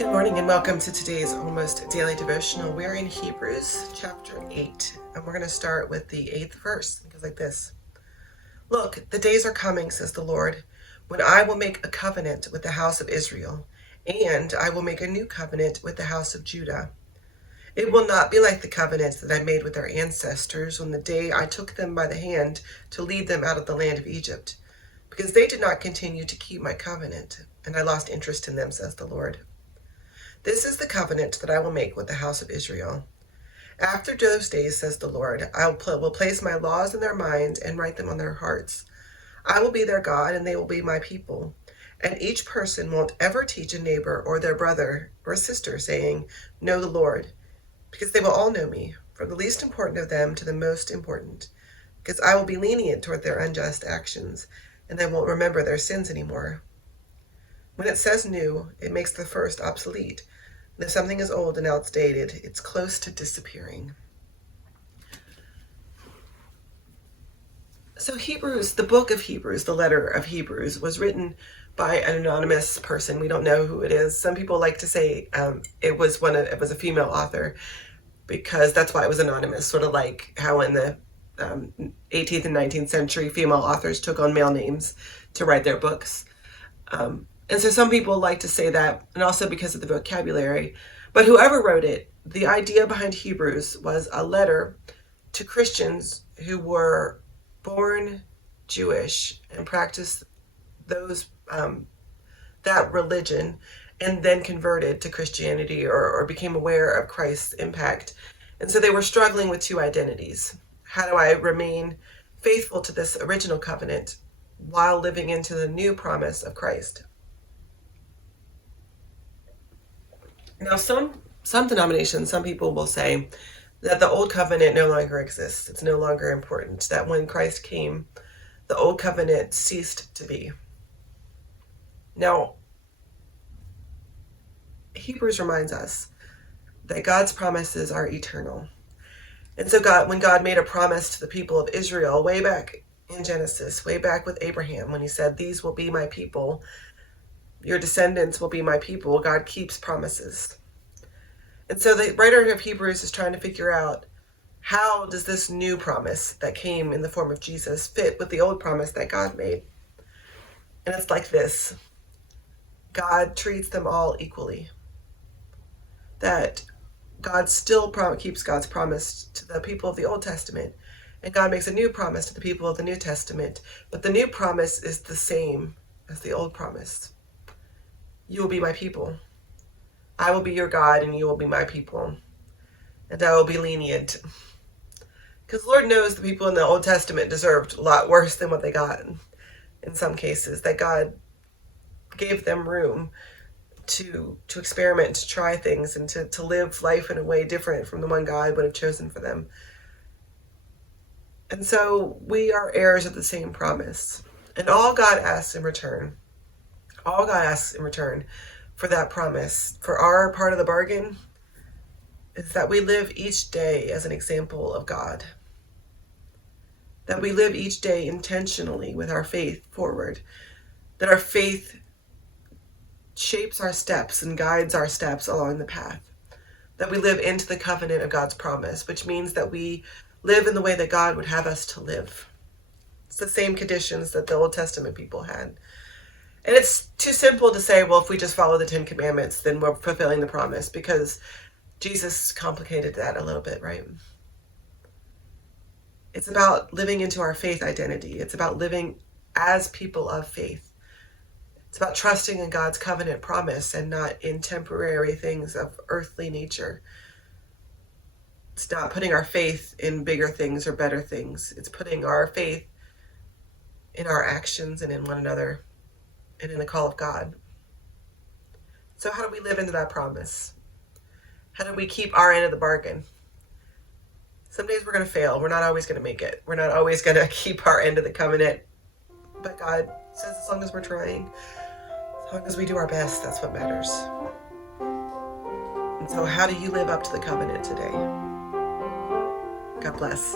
Good morning and welcome to today's almost daily devotional. We're in Hebrews chapter 8, and we're going to start with the 8th verse. It goes like this. Look, the days are coming, says the Lord, when I will make a covenant with the house of Israel, and I will make a new covenant with the house of Judah. It will not be like the covenant that I made with their ancestors on the day I took them by the hand to lead them out of the land of Egypt, because they did not continue to keep my covenant, and I lost interest in them, says the Lord. This is the covenant that I will make with the house of Israel. After those days, says the Lord, I will place my laws in their minds and write them on their hearts. I will be their God, and they will be my people. And each person won't ever teach a neighbor or their brother or sister, saying, Know the Lord, because they will all know me, from the least important of them to the most important, because I will be lenient toward their unjust actions, and I won't remember their sins anymore. When it says new, it makes the first obsolete. And if something is old and outdated, it's close to disappearing. So Hebrews, the book of Hebrews, the letter of Hebrews, was written by an anonymous person. We don't know who it is. Some people like to say it was a female author, because that's why it was anonymous, sort of like how in the 18th and 19th century female authors took on male names to write their books. And so some people like to say that, and also because of the vocabulary. But whoever wrote it, the idea behind Hebrews was a letter to Christians who were born Jewish and practiced that religion, and then converted to Christianity or became aware of Christ's impact. And so they were struggling with two identities. How do I remain faithful to this original covenant while living into the new promise of Christ? Now, some denominations, some people will say that the old covenant no longer exists. It's no longer important. That when Christ came, the old covenant ceased to be. Now, Hebrews reminds us that God's promises are eternal. And so when God made a promise to the people of Israel way back in Genesis, way back with Abraham, when he said, these will be my people, your descendants will be my people, God keeps promises. And so the writer of Hebrews is trying to figure out, how does this new promise that came in the form of Jesus fit with the old promise that God made? And it's like this. God treats them all equally. That God still keeps God's promise to the people of the Old Testament, and God makes a new promise to the people of the New Testament, but the new promise is the same as the old promise. You will be my people. I will be your God, and you will be my people. And I will be lenient. Because Lord knows the people in the Old Testament deserved a lot worse than what they got in some cases. That God gave them room to experiment, to try things, and to live life in a way different from the one God would have chosen for them. And so we are heirs of the same promise. And all God asks in return for that promise, for our part of the bargain, is that we live each day as an example of God. That we live each day intentionally with our faith forward. That our faith shapes our steps and guides our steps along the path. That we live into the covenant of God's promise, which means that we live in the way that God would have us to live. It's the same conditions that the Old Testament people had. And it's too simple to say, well, if we just follow the 10 Commandments, then we're fulfilling the promise, because Jesus complicated that a little bit, right? It's about living into our faith identity. It's about living as people of faith. It's about trusting in God's covenant promise and not in temporary things of earthly nature. It's not putting our faith in bigger things or better things. It's putting our faith in our actions and in one another and in the call of God. So how do we live into that promise? How do we keep our end of the bargain? Some days we're going to fail. We're not always going to make it. We're not always going to keep our end of the covenant. But God says as long as we're trying, as long as we do our best, that's what matters. And so how do you live up to the covenant today? God bless.